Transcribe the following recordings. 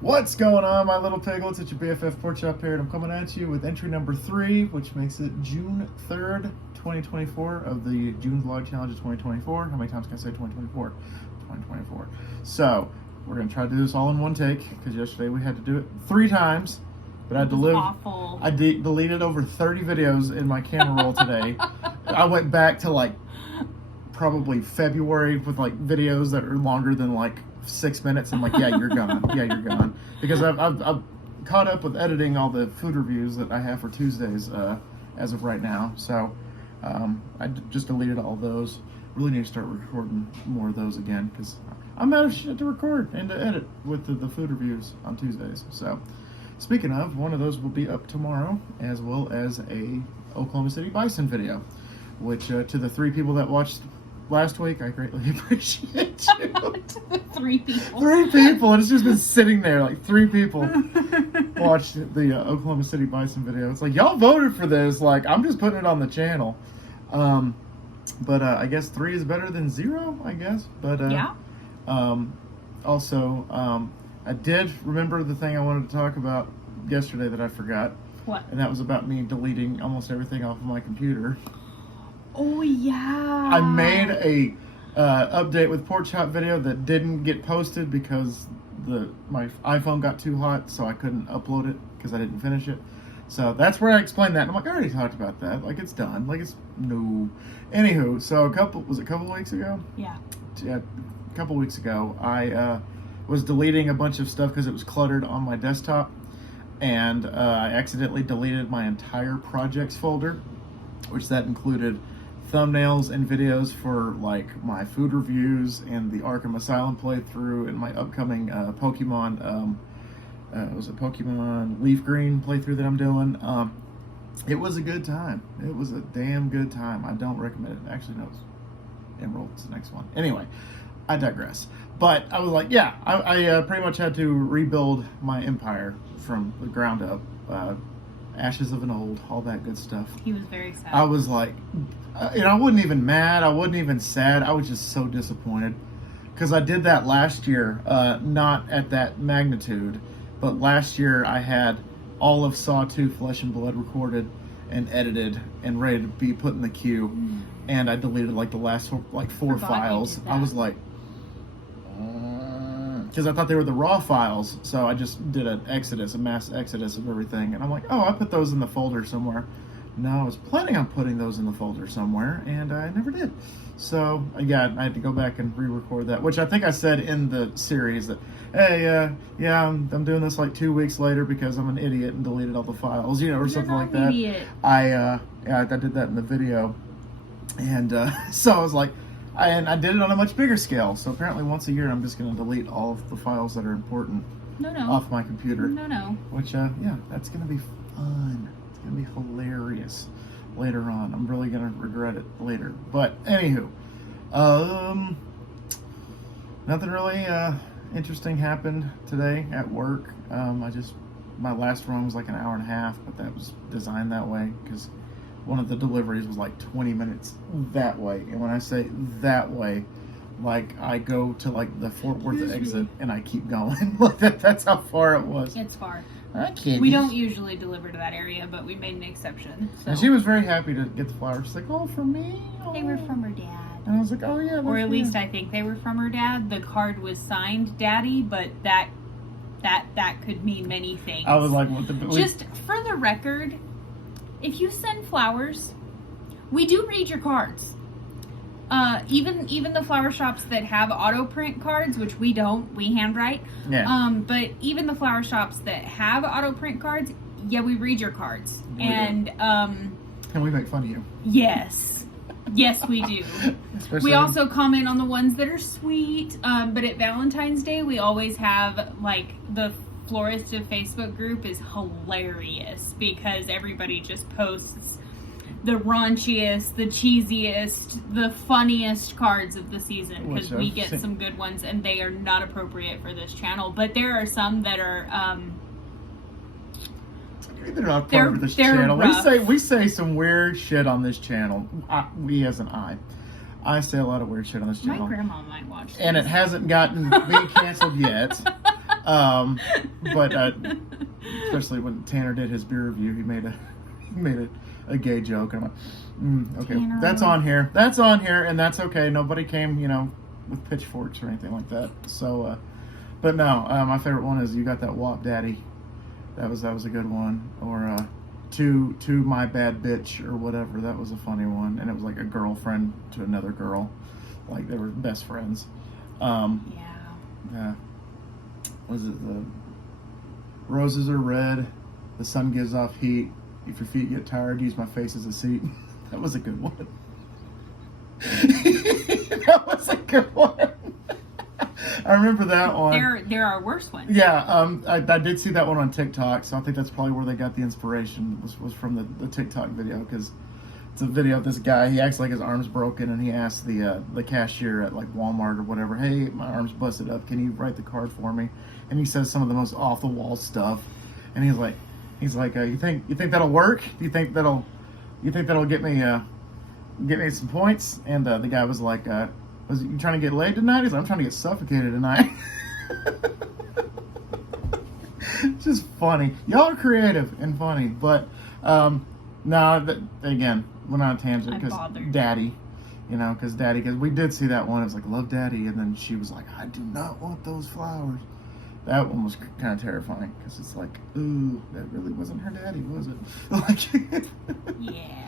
What's going on, my little piglets? It's your BFF Pork Chop here, and I'm coming at you with entry number 3, which makes it June 3rd, 2024 of the June Vlog Challenge of 2024. How many times can I say 2024? 2024. So, we're going to try to do this all in one take, because yesterday we had to do it 3 times. But I deleted over 30 videos in my camera roll today. I went back to like probably February with like videos that are longer than like 6 minutes. I'm like, yeah, you're gone. Yeah, you're gone. Because I've caught up with editing all the food reviews that I have for Tuesdays as of right now. So I just deleted all those. Really need to start recording more of those again because I'm out of shit to record and to edit with the food reviews on Tuesdays. So speaking of, one of those will be up tomorrow, as well as a Oklahoma City Bison video, which to the 3 people that watched last week, I greatly appreciate you. 3 people. 3 people, and it's just been sitting there, like 3 people watched the Oklahoma City Bison video. It's like, y'all voted for this, like, I'm just putting it on the channel. But I guess 3 is better than 0, I guess. But yeah. Also, I did remember the thing I wanted to talk about yesterday that I forgot. What? And that was about me deleting almost everything off of my computer. Oh yeah. I made a update with Pork Chop video that didn't get posted because my iPhone got too hot, so I couldn't upload it because I didn't finish it. So that's where I explained that. And I'm like, I already talked about that. Like, it's done. Like, it's no. Anywho, so a couple weeks ago? Yeah. Yeah, a couple weeks ago, I was deleting a bunch of stuff because it was cluttered on my desktop, and I accidentally deleted my entire projects folder, which that included thumbnails and videos for like my food reviews and the Arkham Asylum playthrough and my upcoming Pokemon was it Pokemon Leaf Green playthrough that I'm doing. It was a good time. It was a damn good time. I don't recommend it. Actually, no, Emerald's the next one. Anyway, I digress. But I was like, yeah, I pretty much had to rebuild my empire from the ground up. Ashes of an old, all that good stuff. He was very sad. I was like, I wasn't even mad. I wasn't even sad. I was just so disappointed. Because I did that last year, not at that magnitude, but last year I had all of Saw 2 Flesh and Blood recorded and edited and ready to be put in the queue. And I deleted like the last 4 files. I was like, because I thought they were the raw files, so I just did a mass exodus of everything, and I'm like, oh, I put those in the folder somewhere. No, I was planning on putting those in the folder somewhere, and I never did. So, yeah, I had to go back and re-record that, which I think I said in the series that, hey, yeah, I'm doing this like 2 weeks later because I'm an idiot and deleted all the files, or something like that. Idiot. I did that in the video, and so I was like, I did it on a much bigger scale. So apparently once a year I'm just going to delete all of the files that are important off my computer. No. Which, yeah, that's going to be fun. It's going to be hilarious later on. I'm really going to regret it later. But anywho, nothing really interesting happened today at work. My last run was like an hour and a half, but that was designed that way because one of the deliveries was like 20 minutes that way. And when I say that way, like I go to like the Fort Worth exit and I keep going. Like that's how far it was. It's far. Okay. We don't usually deliver to that area, but we made an exception. So. And she was very happy to get the flowers. She's like, oh, for me? Oh. They were from her dad. And I was like, oh yeah. Or at least I think they were from her dad. The card was signed Daddy, but that could mean many things. I was like, what the... Just for the record, if you send flowers, we do read your cards. Even the flower shops that have auto print cards, which we don't, we handwrite. Yeah. But even the flower shops that have auto print cards, yeah, we read your cards. Can we make fun of you? Yes. Yes, we do. We also comment on the ones that are sweet. But at Valentine's Day, we always have like the Florista Facebook group is hilarious because everybody just posts the raunchiest, the cheesiest, the funniest cards of the season because we get some good ones and they are not appropriate for this channel. But there are some that are they're not part of this channel. Rough. We say some weird shit on this channel. We as an I say a lot of weird shit on this channel. My grandma might watch this. And it hasn't gotten me canceled yet. But especially when Tanner did his beer review, he made a gay joke. And I'm like, okay, Tanner. that's on here, and that's okay. Nobody came, with pitchforks or anything like that. So, but no, my favorite one is You Got That Wop Daddy. That was a good one. Or to My Bad Bitch or whatever. That was a funny one, and it was like a girlfriend to another girl, like they were best friends. Yeah. Was it the Roses Are Red? The sun gives off heat. If your feet get tired, use my face as a seat. That was a good one. That was a good one. I remember that one. There are worse ones. Yeah, I did see that one on TikTok, so I think that's probably where they got the inspiration. Was from the TikTok video, because it's a video of this guy. He acts like his arm's broken, and he asks the cashier at like Walmart or whatever, "Hey, my arm's busted up. Can you write the card for me?" And he says some of the most off the wall stuff, and he's like, you think that'll work? Do you think that'll get me some points? And the guy was like, "Was you trying to get laid tonight?" He's like, "I'm trying to get suffocated tonight." Just funny. Y'all are creative and funny, but again, went on a tangent because Daddy, because we did see that one. It was like, "Love Daddy," and then she was like, "I do not want those flowers." That one was kind of terrifying because it's like, ooh, that really wasn't her daddy, was it? Like, yeah.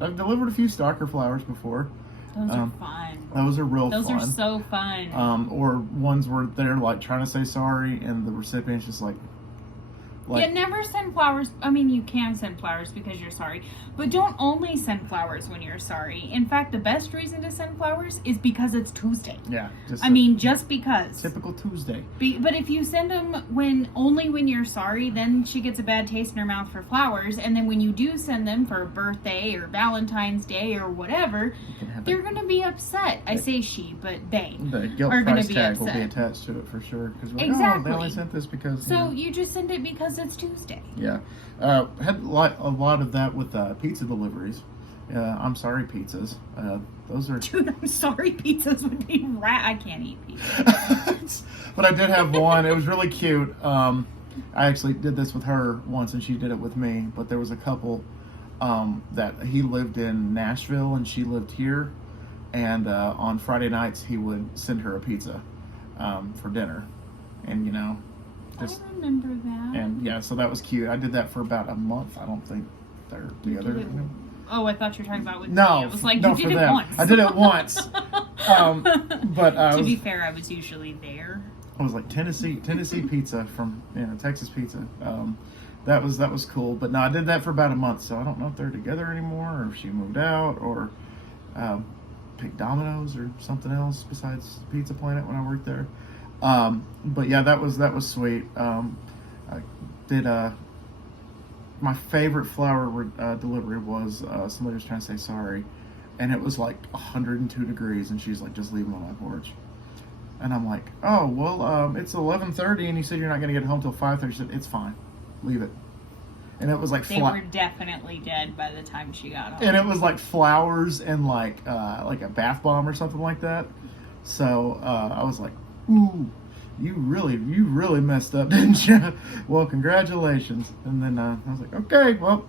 I've delivered a few stalker flowers before. Those are fun. Those are fun. Those are so fun. Or ones where they're like trying to say sorry and the recipient's just like never send flowers. I mean, you can send flowers because you're sorry, but don't only send flowers when you're sorry. In fact, the best reason to send flowers is because it's Tuesday. Yeah. Just because. Typical Tuesday. But if you send them only when you're sorry, then she gets a bad taste in her mouth for flowers. And then when you do send them for a birthday or Valentine's Day or whatever, they're going to be upset. I say she, but they the guilt are going price to be tag upset. will be attached to it for sure. Because Exactly. They only sent this because. So you just send it because it's Tuesday. Yeah. Had a lot of that with pizza deliveries. I'm sorry pizzas. Those are. Dude, I'm sorry pizzas would be I can't eat pizza. But I did have one. It was really cute. I actually did this with her once, and she did it with me. But there was a couple that he lived in Nashville and she lived here, and on Friday nights he would send her a pizza for dinner, and I remember that. And yeah, so that was cute. I did that for about a month. I don't think they're together. Oh, I thought you were talking about with no, me. I was like, no, you did it once. I did it once. But to be fair, I was usually there. I was like Tennessee pizza from Texas pizza. That was cool. But no, I did that for about a month. So I don't know if they're together anymore, or if she moved out, or picked Domino's or something else besides Pizza Planet when I worked there. But yeah, that was sweet. I did my favorite flower delivery was somebody was trying to say sorry, and it was like 102 degrees, and she's like, "Just leave them on my porch." And I'm like, "Oh well, it's 11:30, and you said you're not going to get home till 5:30." She said, "It's fine, leave it." And it was like they were definitely dead by the time she got home. And it was like flowers and like a bath bomb or something like that. So I was like, "Ooh, you really messed up, didn't you?" "Well, congratulations." And then I was like, "Okay, well,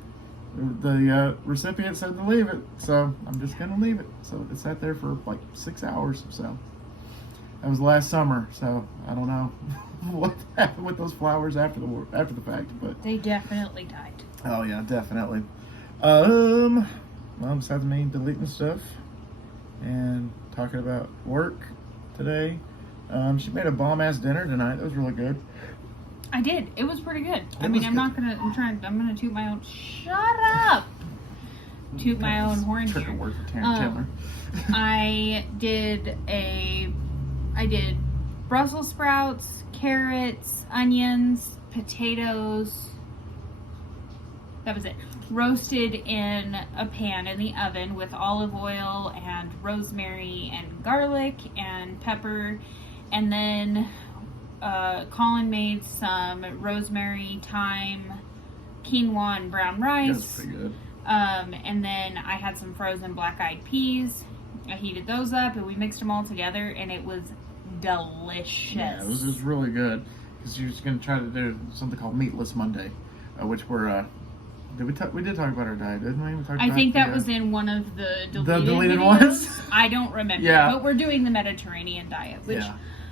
the recipient said to leave it, so I'm just gonna leave it." So it sat there for like 6 hours. So that was last summer. So I don't know what happened with those flowers after the fact, but they definitely died. Oh yeah, definitely. Well, besides me deleting stuff and talking about work today. She made a bomb-ass dinner tonight. That was really good. I did. It was pretty good. I'm gonna toot my own. Shut up. Toot my own horn here. Trick word for Taryn Chandler. I did Brussels sprouts, carrots, onions, potatoes. That was it. Roasted in a pan in the oven with olive oil and rosemary and garlic and pepper. And then Colin made some rosemary, thyme, quinoa, and brown rice. That's pretty good. And then I had some frozen black-eyed peas. I heated those up and we mixed them all together, and it was delicious. Yeah, it was really good. Because you're just going to try to do something called Meatless Monday, which we're... we did talk about our diet, didn't we? I think that was in one of the deleted videos. Ones? I don't remember. Yeah. But we're doing the Mediterranean diet, which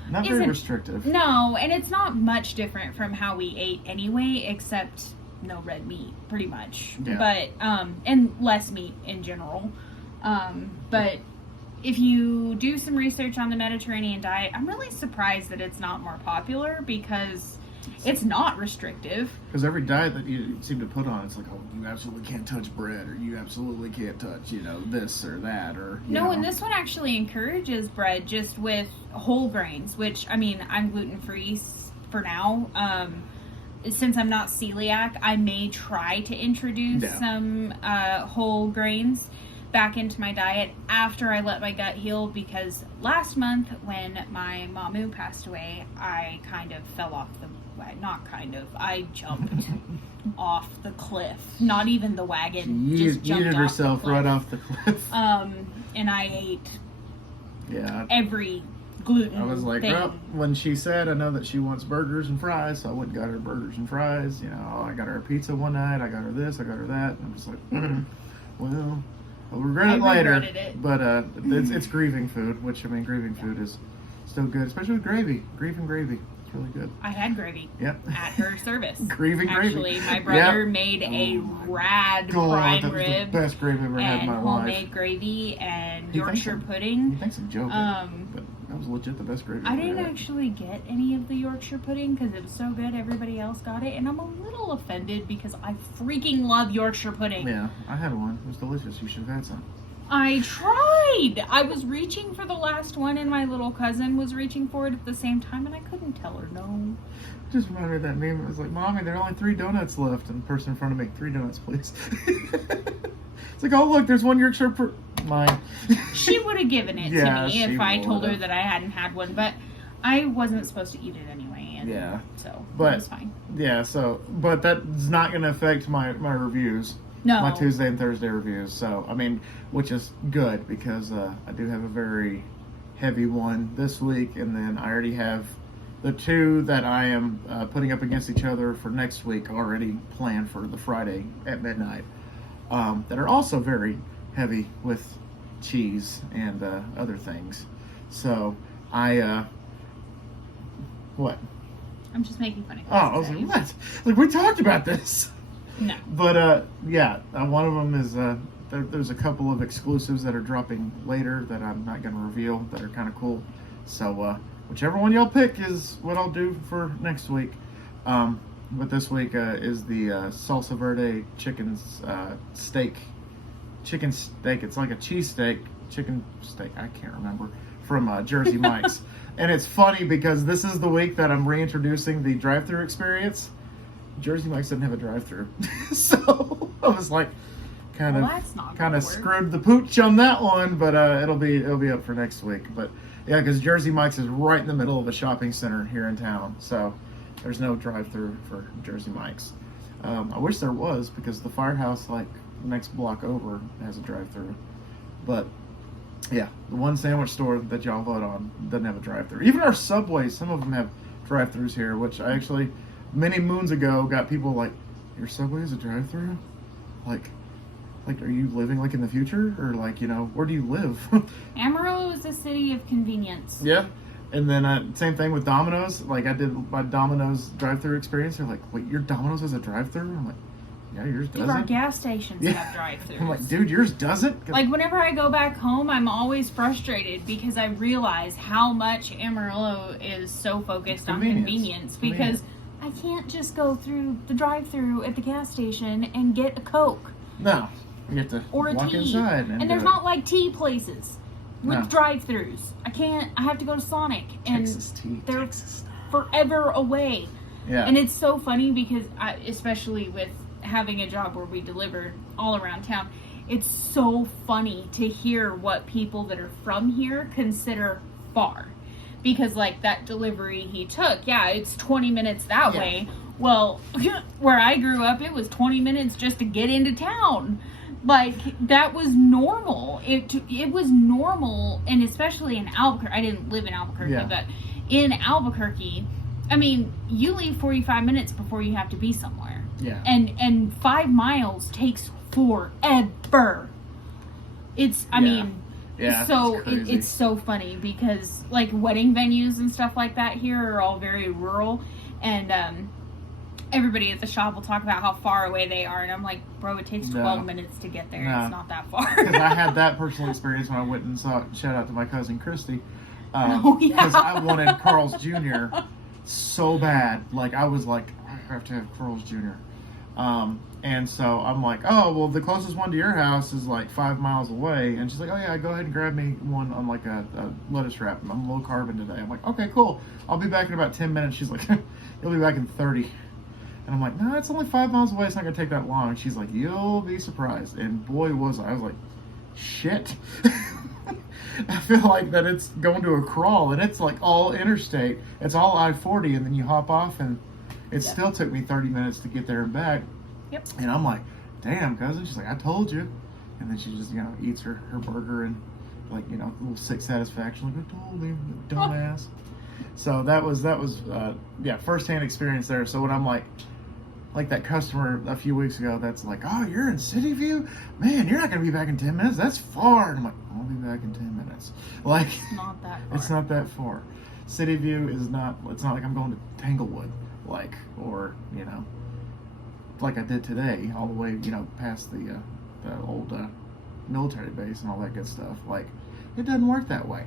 not very restrictive. No, and it's not much different from how we ate anyway, except no red meat, pretty much. Yeah. But and less meat in general. But if you do some research on the Mediterranean diet, I'm really surprised that it's not more popular because it's not restrictive. Because every diet that you seem to put on, it's like, oh, you absolutely can't touch bread, or you absolutely can't touch, this or that, or... No, and this one actually encourages bread just with whole grains, which, I mean, I'm gluten-free for now. Since I'm not celiac, I may try to introduce some whole grains back into my diet after I let my gut heal, because last month when my mamu passed away, I kind of fell off the wagon. Not kind of. I jumped off the cliff. Not even the wagon. Just jumped off herself the cliff. right off the cliff. And I ate every gluten I was like, thing. well, when she said, I know that she wants burgers and fries, so I went and got her burgers and fries. I got her a pizza one night. I got her this. I got her that. And I'm just like, well... I'll regret it later, but it's grieving food, which, I mean, grieving food is still good, especially with gravy. Grieving gravy. It's really good. I had gravy at her service. Grieving gravy. Actually, my brother made a rad prime rib. The best gravy I've ever had in my life. Homemade gravy and Yorkshire pudding. He thinks I'm joking, but that was legit the best gravy I didn't actually get any of the Yorkshire pudding because it was so good. Everybody else got it, and I'm a little offended because I freaking love Yorkshire pudding. Yeah, I had one. It was delicious. You should have had some. I tried. I was reaching for the last one, and my little cousin was reaching for it at the same time, and I couldn't tell her no. Just remember that meme. It was like, Mommy, there are only 3 donuts left, and the person in front of me, 3 donuts, please. It's like, oh, look, there's one Yorkshire mine. She would have given it to me if I told her that I hadn't had one, but I wasn't supposed to eat it anyway, and so it was fine. Yeah, but that's not going to affect my reviews. No. My Tuesday and Thursday reviews. So, I mean, which is good because I do have a very heavy one this week, and then I already have the 2 that I am putting up against each other for next week already planned for the Friday at midnight. That are also very heavy with cheese and other things. So what? I'm just making fun of you. Oh, I was like, what? Like, we talked about this. No. But one of them is there's a couple of exclusives that are dropping later that I'm not going to reveal that are kind of cool. So whichever one y'all pick is what I'll do for next week. But this week is the Salsa Verde chicken steak. Chicken steak. It's like a cheesesteak, chicken steak. I can't remember. From Jersey Mike's. And it's funny because this is the week that I'm reintroducing the drive-thru experience. Jersey Mike's didn't have a drive-thru. So I was like, kind of screwed the pooch on that one, but it'll be up for next week. But yeah, because Jersey Mike's is right in the middle of a shopping center here in town. So there's no drive-thru for Jersey Mike's. I wish there was, because the Firehouse, like, next block over has a drive-thru. But, yeah, the one sandwich store that y'all vote on doesn't have a drive-thru. Even our Subway, some of them have drive-thrus here, which I actually, many moons ago, got people like, your Subway is a drive-thru? Like, are you living, like, in the future? Or, like, where do you live? Amarillo is a city of convenience. Yeah. And then same thing with Domino's. Like, I did my Domino's drive-thru experience. They're like, wait, your Domino's has a drive-thru? I'm like, yeah, yours doesn't. Dude, our gas stations have drive-thrus. I'm like, dude, yours doesn't? Like, whenever I go back home, I'm always frustrated because I realize how much Amarillo is so focused on convenience. Because I can't just go through the drive-thru at the gas station and get a Coke. No. You have to walk inside. And there's not, like, tea places with drive-thrus. I have to go to Sonic, and they're forever away. Yeah. And it's so funny because especially with having a job where we deliver all around town, it's so funny to hear what people that are from here consider far. Because, like, that delivery he took, it's 20 minutes that way. Well, where I grew up, it was 20 minutes just to get into town. Like, that was normal. It was normal, and especially in Albuquerque. I didn't live in Albuquerque, but in Albuquerque, I mean, you leave 45 minutes before you have to be somewhere. Yeah. And 5 miles takes forever. It's, I mean, so it's so funny because, like, wedding venues and stuff like that here are all very rural, and everybody at the shop will talk about how far away they are, and I'm like, bro, it takes 12 minutes to get there. It's not that far. Because I had that personal experience when I went and saw, shout out to my cousin Christy, because I wanted Carl's Jr. so bad. Like, I was like, I have to have Carl's Jr. And so I'm like, oh, well, the closest one to your house is like 5 miles away. And she's like, oh yeah, go ahead and grab me one on like a lettuce wrap. I'm low carbon today. I'm like, okay, cool. I'll be back in about 10 minutes. She's like, you'll be back in 30. And I'm like, no, it's only 5 miles away. It's not going to take that long. She's like, you'll be surprised. And boy, was I. I was like, shit. I feel like that it's going to a crawl. And it's like all interstate. It's all I-40. And then you hop off. And it still took me 30 minutes to get there and back. Yep. And I'm like, damn, cousin. She's like, I told you. And then she just, eats her burger and, like, a little sick satisfaction. Like, I told him, you dumbass. So that was firsthand experience there. So when I'm like that customer a few weeks ago that's like, oh, you're in City View? Man, you're not going to be back in 10 minutes? That's far. And I'm like, I'll be back in 10 minutes. Like, it's not that far. It's not that far. City View is not, it's not like I'm going to Tanglewood, like, or, like I did today, all the way, past the old military base and all that good stuff. Like, it doesn't work that way.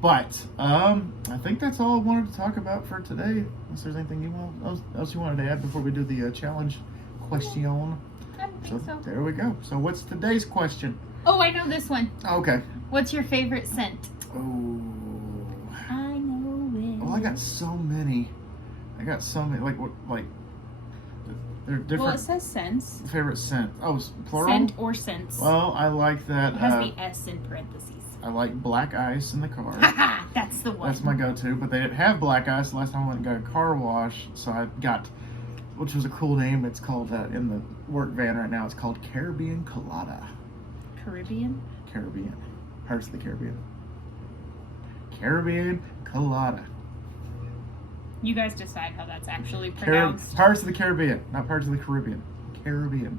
But I think that's all I wanted to talk about for today. Unless there's anything else you wanted to add before we do the challenge question. I don't think so. There we go. So what's today's question? Oh, I know this one. Okay. What's your favorite scent? Oh. I know it. Well, I got so many. Like they're different. Well, it says scents. Favorite scent. Oh, plural? Scent or scents. Well, I like that. It has the S in parentheses. I like black ice in the car. That's the one. That's my go-to. But they didn't have black ice the last time I went and got a car wash. So I got, which was a cool name. It's called, in the work van right now, it's called Caribbean Colada. Caribbean? Caribbean. Pirates of the Caribbean. Caribbean Colada. You guys decide how that's actually pronounced. Pirates of the Caribbean, not Pirates of the Caribbean. Caribbean.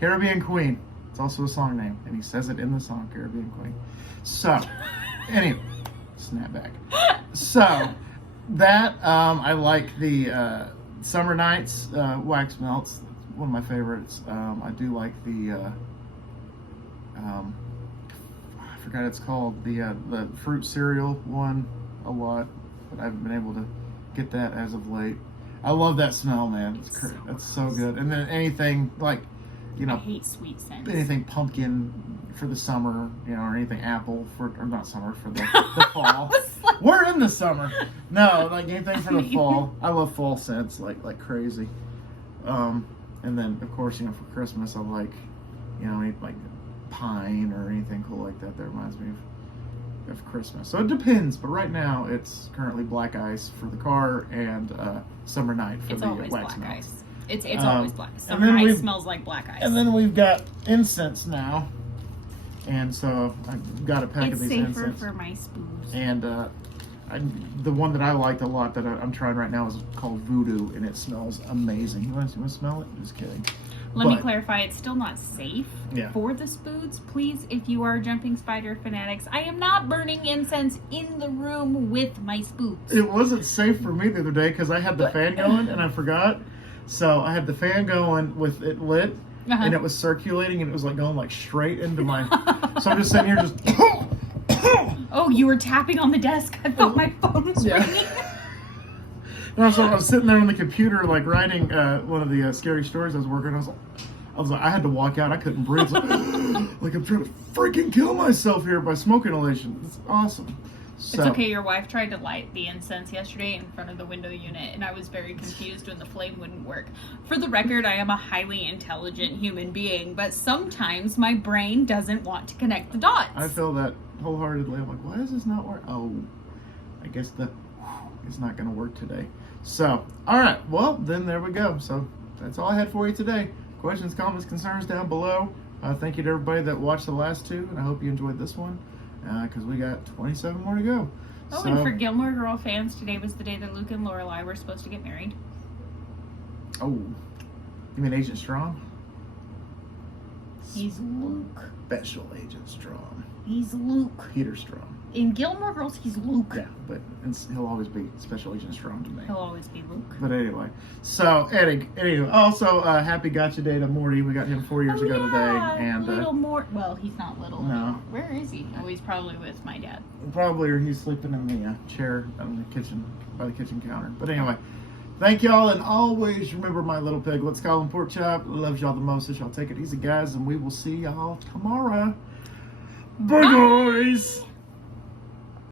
Caribbean Queen. It's also a song name, and he says it in the song, Caribbean Queen. So, anyway, snap back. So, that, I like the Summer Nights wax melts. One of my favorites. I do like the, I forgot it's called, the fruit cereal one a lot, but I haven't been able to get that as of late. I love that smell, man. It's so good. And then anything like, I hate sweet scents. Anything pumpkin for the summer, or anything apple or not summer, for the fall. Like, we're in the summer. No, like anything for the fall. I love fall scents like crazy. And then of course, for Christmas I like, like pine or anything cool like that. That reminds me of Christmas. So it depends, but right now it's currently black ice for the car and Summer Night for the wax melts. Ice. It's always black. Summer Night smells like black ice. And then we've got incense now, and so I got a pack of these incense. It's safer for my spoons. And the one that I liked a lot that I'm trying right now is called Voodoo, and it smells amazing. You want to smell it? Just kidding. Let me clarify, it's still not safe for the spoons. Please, if you are jumping spider fanatics, I am not burning incense in the room with my spoons. It wasn't safe for me the other day because I had the fan going and I forgot. So I had the fan going with it lit, and it was circulating, and it was like going like straight into my... So I'm just sitting here just... Oh, you were tapping on the desk. I thought my phone was ringing. No, so I was sitting there on the computer, like writing one of the scary stories I was working on. I was like, I had to walk out. I couldn't breathe. Like I'm trying to freaking kill myself here by smoke inhalation. It's awesome. So, it's okay. Your wife tried to light the incense yesterday in front of the window unit, and I was very confused when the flame wouldn't work. For the record, I am a highly intelligent human being, but sometimes my brain doesn't want to connect the dots. I feel that wholeheartedly. I'm like, why does this not work? Oh, I guess it's not going to work today. So, all right. Well, then there we go. So that's all I had for you today. Questions, comments, concerns down below. Thank you to everybody that watched the last two, and I hope you enjoyed this one, because we got 27 more to go. Oh, and for Gilmore Girl fans, today was the day that Luke and Lorelai were supposed to get married. Oh, you mean Agent Strong? He's Luke. Special Agent Strong. He's Luke. Peter Strong. In Gilmore Girls, he's Luke. Yeah, but he'll always be Special Agent Strong to me. He'll always be Luke. But anyway, so anyway, also happy Gotcha Day to Morty. We got him 4 years ago today, and little Mort. Well, he's not little. No. Where is he? Oh, he's probably with my dad. Probably, or he's sleeping in the chair in the kitchen by the kitchen counter. But anyway, thank y'all, and always remember my little pig. Let's call him Pork Chop. Loves y'all the most. So y'all take it easy, guys, and we will see y'all tomorrow. Bye, guys.